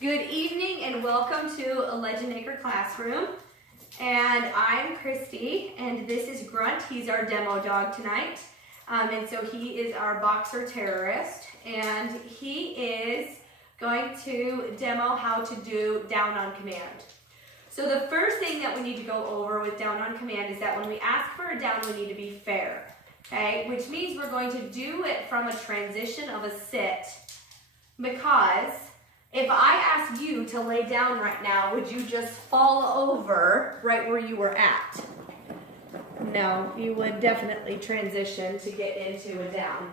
Good evening and welcome to a Legend Acre Classroom. And I'm Christy and this is Grunt. He's our demo dog tonight. And so he is our boxer terrorist and he is going to demo how to do down on command. So the first thing that we need to go over with down on command is that when we ask for a down, we need to be fair. Okay, which means we're going to do it from a transition of a sit, because if I ask you to lay down right now, would you just fall over right where you were at? No, you would definitely transition to get into a down.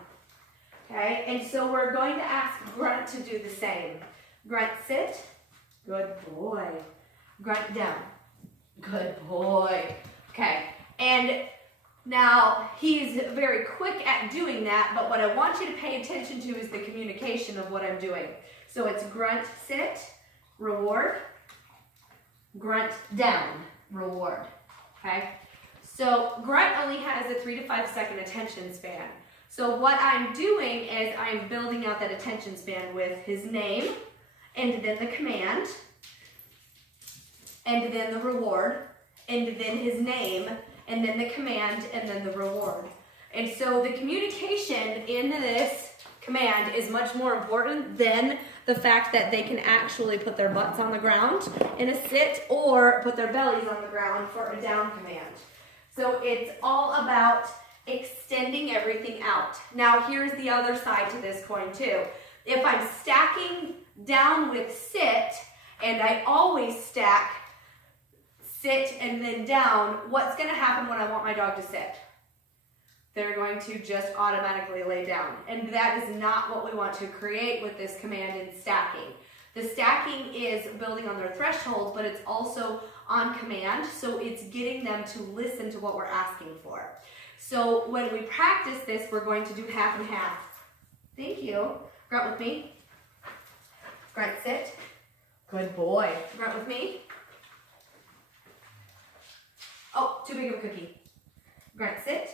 Okay, and so we're going to ask Grunt to do the same. Grunt, sit. Good boy. Grunt, down. Good boy. Okay, and now he's very quick at doing that, but what I want you to pay attention to is the communication of what I'm doing. So it's grunt, sit, reward, grunt, down, reward, okay? So grunt only has a 3 to 5 second attention span. So what I'm doing is I'm building out that attention span with his name, and then the command, and then the reward, and then his name, and then the command, and then the reward. And so the communication in this command is much more important than the fact that they can actually put their butts on the ground in a sit or put their bellies on the ground for a down command. So it's all about extending everything out. Now here's the other side to this coin too. If I'm stacking down with sit and I always stack sit and then down, what's going to happen when I want my dog to sit? They're going to just automatically lay down. And that is not what we want to create with this command in stacking. The stacking is building on their threshold, but it's also on command, so it's getting them to listen to what we're asking for. So when we practice this, we're going to do half and half. Thank you. Grunt with me. Grunt, sit. Good boy. Grunt with me. Oh, too big of a cookie. Grunt, sit.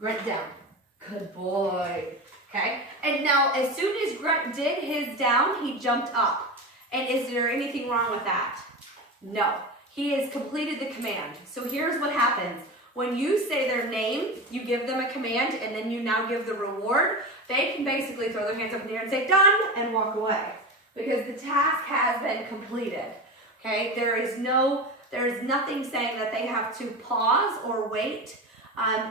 Grunt, down. Good boy. Okay, and now as soon as Grunt did his down, he jumped up. And is there anything wrong with that? No. He has completed the command. So here's what happens. When you say their name, you give them a command, and then you now give the reward, they can basically throw their hands up in the air and say, done, and walk away. Because the task has been completed. Okay, there is nothing saying that they have to pause or wait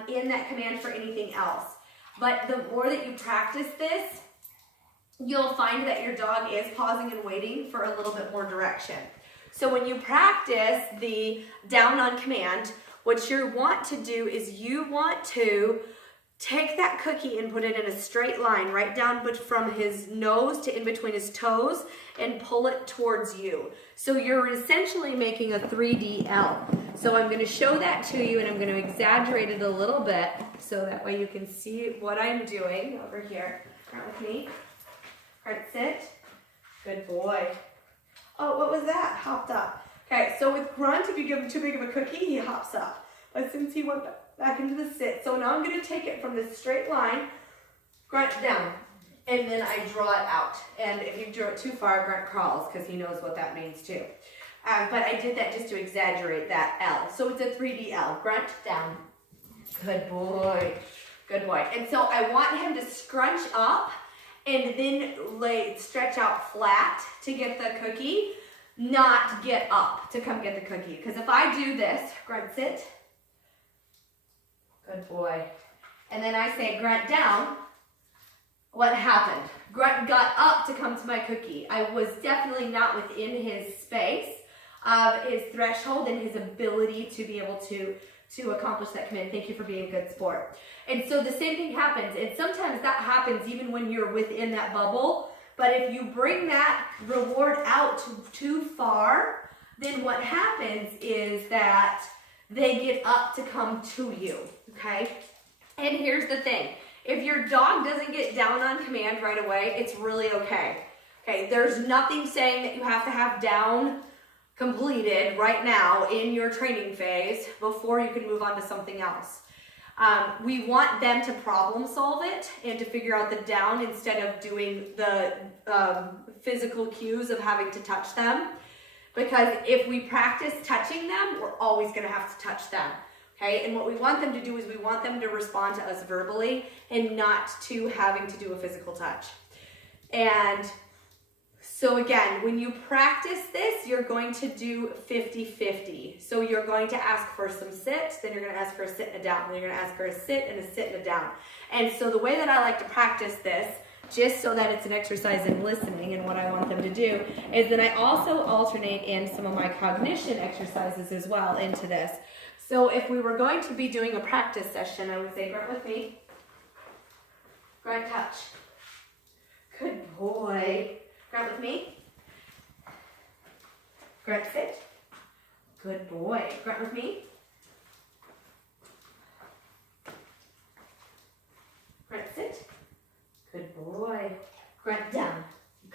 in that command for anything else. But the more that you practice this, you'll find that your dog is pausing and waiting for a little bit more direction. So when you practice the down on command, what you want to do is you want to take that cookie and put it in a straight line right down from his nose to in between his toes and pull it towards you. So you're essentially making a 3D L. So I'm going to show that to you and I'm going to exaggerate it a little bit so that way you can see what I'm doing over here. Grunt with me. Grunt, sit. Good boy. Oh, what was that? Hopped up. Okay, so with Grunt, if you give him too big of a cookie, he hops up. But since he went back into the sit, so now I'm going to take it from this straight line, Grunt, down, and then I draw it out. And if you draw it too far, Grunt crawls because he knows what that means too. But I did that just to exaggerate that L. So it's a 3D L. Grunt, down. Good boy. Good boy. And so I want him to scrunch up and then stretch out flat to get the cookie, not get up to come get the cookie. Because if I do this, Grunt, sit. Good boy. And then I say Grunt, down. What happened? Grunt got up to come to my cookie. I was definitely not within his space of his threshold and his ability to be able to accomplish that command. Thank you for being a good sport. And so the same thing happens. And sometimes that happens even when you're within that bubble. But if you bring that reward out too far, then what happens is that they get up to come to you, okay? And here's the thing. If your dog doesn't get down on command right away, it's really okay. Okay, there's nothing saying that you have to have down completed right now in your training phase before you can move on to something else. We want them to problem solve it and to figure out the down instead of doing the physical cues of having to touch them. Because if we practice touching them, we're always going to have to touch them. Okay, and what we want them to do is we want them to respond to us verbally and not to having to do a physical touch. And so again, when you practice this, you're going to do 50-50. So you're going to ask for some sit, then you're going to ask for a sit and a down, then you're going to ask for a sit and a down. And so the way that I like to practice this, just so that it's an exercise in listening and what I want them to do, is that I also alternate in some of my cognition exercises as well into this. So if we were going to be doing a practice session, I would say, grunt with me, grunt touch. Good boy. Grunt with me. Grunt sit. Good boy. Grunt with me. Grunt sit. Good boy. Grunt down.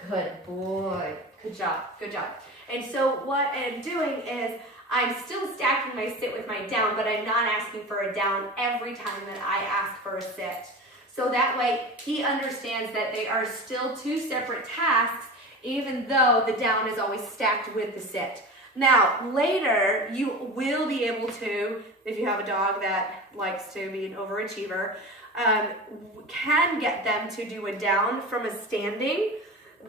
Good boy. Good job. Good job. And so what I'm doing is I'm still stacking my sit with my down, but I'm not asking for a down every time that I ask for a sit. So that way he understands that they are still two separate tasks, even though the down is always stacked with the sit. Now, later, you will be able to, if you have a dog that likes to be an overachiever, can get them to do a down from a standing,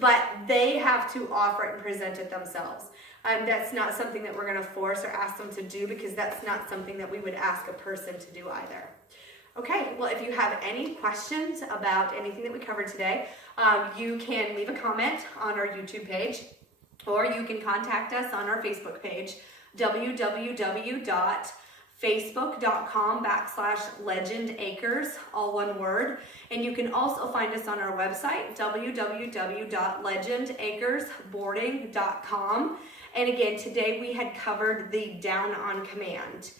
but they have to offer it and present it themselves. That's not something that we're going to force or ask them to do, because that's not something that we would ask a person to do either. Okay, well, if you have any questions about anything that we covered today, you can leave a comment on our YouTube page, or you can contact us on our Facebook page, www.facebook.com/legendacres, all one word. And you can also find us on our website, www.legendacresboarding.com. And again, today we had covered the down on command.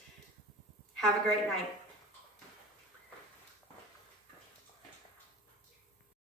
Have a great night.